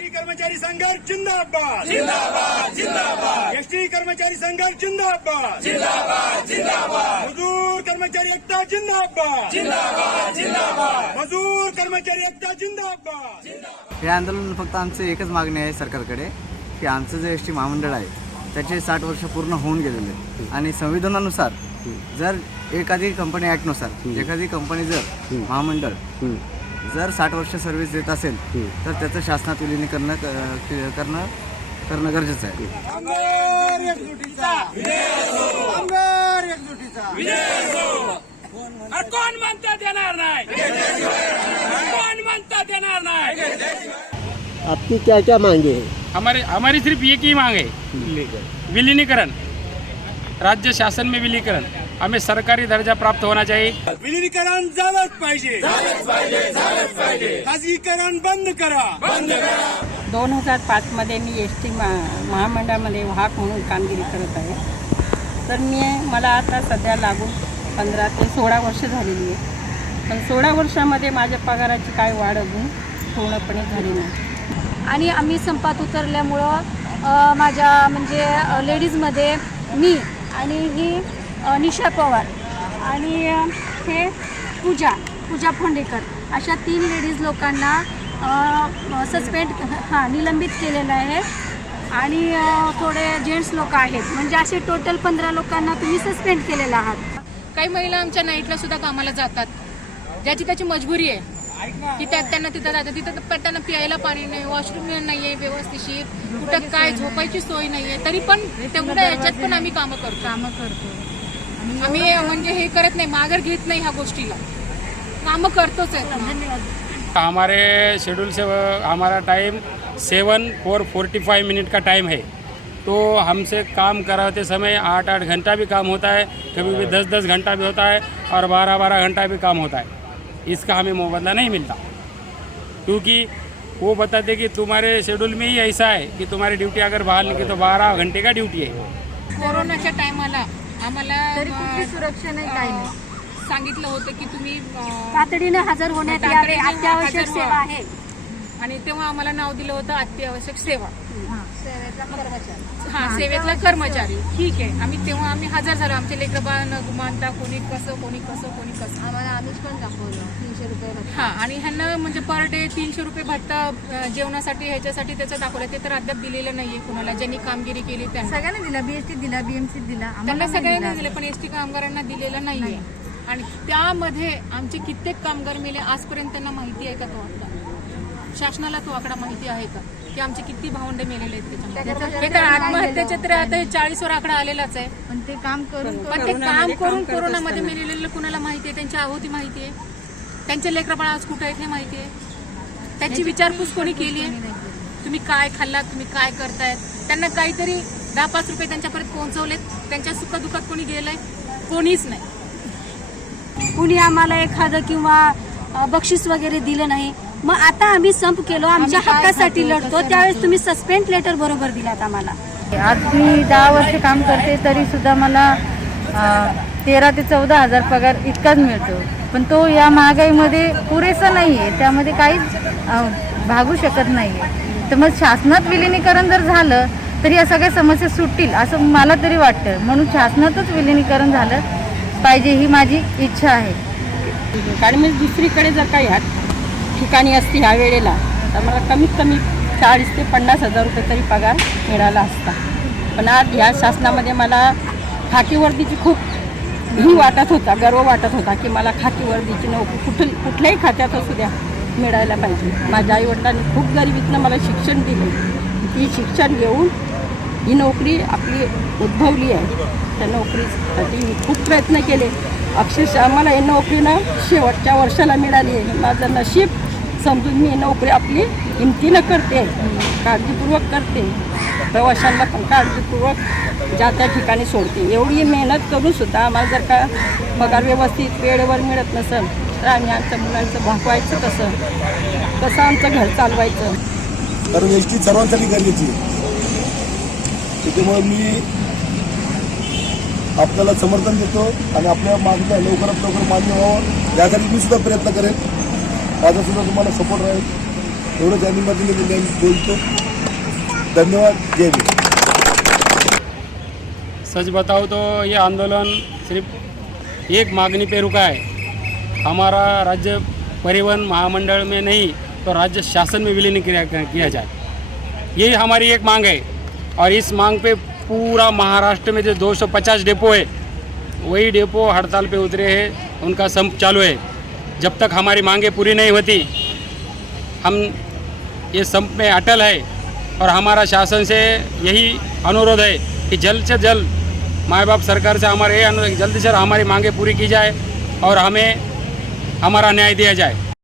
ST कर्मचारी संघर्ष जिंदाबाद जिंदाबाद जिंदाबाद एसटी कर्मचारी संघर्ष जिंदाबाद जिंदाबाद जिंदाबाद मजूर कर्मचारी एकता जिंदाबाद जिंदाबाद जिंदाबाद मजूर कर्मचारी एकता जिंदाबाद। हे आंदोलन फक्त आमचं एकच मागणी आहे सरकारकडे की आमचं जे एस टी महामंडळ आहे त्याचे 60 वर्ष पूर्ण होऊन गेलेले आहे आणि संविधानानुसार जर एखादी कंपनी ॲक्टनुसार एखादी कंपनी जर महामंडळ जर 60 वर्ष सर्व्हिस देत असेल तर त्याचं शासनात विलिनीकरण करणं गरजेचं आहे। कामगार एकजुटीचा कामगार एकजुटीचा कोण म्हणता देणार नाही, कोण म्हणता देणार नाही। आपकी क्या क्या मांगे हैं? हमारी सिर्फ एक ही मांग है, विलीनीकरण। राज्य शासन में विलीनीकरण, हमें सरकारी दर्जा प्राप्त होना चाहिए। विलीनीकरण झालंच पाहिजे, खाजगीकरण बंद करा। 2005 मध्ये मी एस टी महामंडळामध्ये वाहक म्हणून कामगिरी करत आहे। तर मला आता सध्या लागून 15 ते 16 वर्ष झालेली आहे, पण 16 वर्षामध्ये माझ्या पगाराची काय वाढ अजून पूर्णपणे झाली नाही। आणि आम्ही संपात उतरल्यामुळं माझ्या म्हणजे लेडीजमध्ये मी आणि ही निशा पवार आणि हे पूजा फोंडेकर अशा 3 लेडीज लोकांना निलंबित केलेलं आहे आणि थोडे जेंट्स लोक आहेत, म्हणजे असे टोटल 15 लोकांना तुम्ही सस्पेंड केलेलं आहात। काही महिला आमच्या नाईटला सुद्धा कामाला जातात, ज्याची त्याची मजबुरी आहे की त्यांना तिथं जातात, तिथं त्यांना प्यायला पाणी नाही, वॉशरूम नाही आहे व्यवस्थिशीर, कुठं काय झोपायची सोय नाही आहे, तरी पण तेवढ्या याच्यात पण आम्ही कामं करतो। आम्ही म्हणजे हे करत नाही, माघार घेत नाही ह्या गोष्टीला, कामं करतोच आहे। हमारे शेड्यूल से हमारा टाइम 7:45 मिनट का टाइम है, तो हमसे काम कराते समय 8-8 घंटा भी काम होता है, कभी भी 10-10 घंटा भी होता है और 12-12 घंटा भी काम होता है। इसका हमें मुआवजा नहीं मिलता, क्योंकि वो बताते कि तुम्हारे शेड्यूल में ही ऐसा है कि तुम्हारी ड्यूटी अगर बाहर निकली तो 12 घंटे का ड्यूटी है। कोरोनाच्या टायमाला आम्हाला सुरक्षा नाही, काही नाही, सांगितलं होतं की तुम्ही तातडीने हजर होण्यात यावे, अत्यावश्यक सेवा आहे। आणि तेव्हा आम्हाला नाव दिलं होतं अत्यावश्यक सेवा, सेवेतला कर्मचारी। ठीक आहे, आम्ही हजर झालो, आमचे लेकरं बाळ न गुमानता कोणी कसं आम्हाला आम्हीच पण दाखवलं 300 रुपये आणि ह्यांना म्हणजे पर डे 300 रुपये भत्ता जेवणासाठी ह्याच्यासाठी त्याचं दाखवलं, ते तर अद्याप दिलेलं नाहीये कुणाला, ज्यांनी कामगिरी केली त्यांना सगळ्यांना दिला, बीएसटी दिला, बीएमसी दिला, त्यांना सगळ्यांना दिले, पण एसटी कामगारांना दिलेलं नाहीये। आणि त्यामध्ये आमचे कित्येक कामगार मेले, आजपर्यंत त्यांना माहिती आहे का तो आकडा? शासनाला तो आकडा माहिती आहे का की आमचे किती भावंडे मेलेले आहेत त्याच्यामध्ये? हे तर आत्महत्येचे तर आता 40वर आकडा आलेलाच आहे, पण ते काम करून कोरोनामध्ये मेलेले कुणाला माहिती आहे? त्यांची आहुती माहिती आहे, त्यांचे लेकरबाळ आज कुठे आहेत हे माहिती आहे, त्यांची विचारपूस कोणी केली आहे? तुम्ही काय खाल्लात, तुम्ही काय करतायत? त्यांना काहीतरी 10-5 रुपये त्यांच्यापर्यंत पोहोचवलेत, त्यांच्या सुखदुःखात कोणी गेलंय? कोणीच नाही। कुणी आम्हाला एखादं किंवा बक्षीस वगैरे दिलं नाही। मग आता आम्ही संप केलो, आमच्या हक्कासाठी लढतो, त्यावेळेस तुम्ही सस्पेंड लेटर बरोबर दिलात आम्हाला। आज मी 10 वर्ष काम करते, तरी सुद्धा मला 13 ते 14 हजार पगार इतकाच मिळतो, पण तो या महागाईमध्ये पुरेसा नाही आहे, त्यामध्ये काहीच भागू शकत नाही आहे। तर मग शासनात विलिनीकरण जर झालं तर या सगळ्या समस्या सुटतील असं मला तरी वाटतं, म्हणून शासनातच विलिनीकरण झालं पाहिजे ही माझी इच्छा आहे। कारण मी दुसरीकडे जर काही ठिकाणी असते ह्या वेळेला तर मला कमीत कमी 40 ते 50 हजार रुपये तरी पगार मिळाला असता, पण आज ह्या शासनामध्ये मला खाकी वर्दीची खूप ही वाटत होता, गर्व वाटत होता की मला खाकी वर्दीची नोकरी कुठल्याही खात्यात असू द्या मिळायला पाहिजे। माझ्या आईवडिलांनी खूप गरिबीतनं मला शिक्षण दिले, ती शिक्षण घेऊन ही नोकरी आपली उद्भवली आहे। त्या नोकरीसाठी मी खूप प्रयत्न केले, अक्षरशः मला ही नोकरी शेवटच्या वर्षाला मिळाली आहे। माझं नशीब समजून मी नोकरी आपली हिमतीनं करते, काळजीपूर्वक करते, प्रवाशांना पण काळजीपूर्वक ज्या त्या ठिकाणी सोडते। एवढी मेहनत करून सुद्धा आम्हाला जर का पगार व्यवस्थित वेळेवर मिळत नसेल तर आम्ही आमच्या मुलांचं भागवायचं कसं आमचं घर चालवायचं? कारण एसटी सर्वांसाठी गरजेची आहे, त्याच्यामुळे मी आपल्याला समर्थन देतो आणि आपल्या मागण्या लवकरात लवकर मान्य व्हावं यासाठी मी सुद्धा प्रयत्न करेन, माझा सुद्धा तुम्हाला सपोर्ट राहील। एवढंच आणि मध्ये मी बोलतो. धन्यवाद. जय भीम. सच बताओ तो ये आंदोलन सिर्फ एक मांगनी पे रुका है. हमारा राज्य परिवहन महामंडल में नहीं तो राज्य शासन में विलीन किया जाए, यही हमारी एक मांग है. और इस मांग पे पूरा महाराष्ट्र में जो 250 डिपो है वही डिपो हड़ताल पे उतरे हैं, उनका संप चालू है. जब तक हमारी मांगें पूरी नहीं होती हम ये संप में अटल है. और हमारा शासन से यही अनुरोध है कि जल्द से जल्द माँ बाप सरकार से हमारे ये अनुरोध जल्दी से हमारी मांगें पूरी की जाए और हमें हमारा न्याय दिया जाए.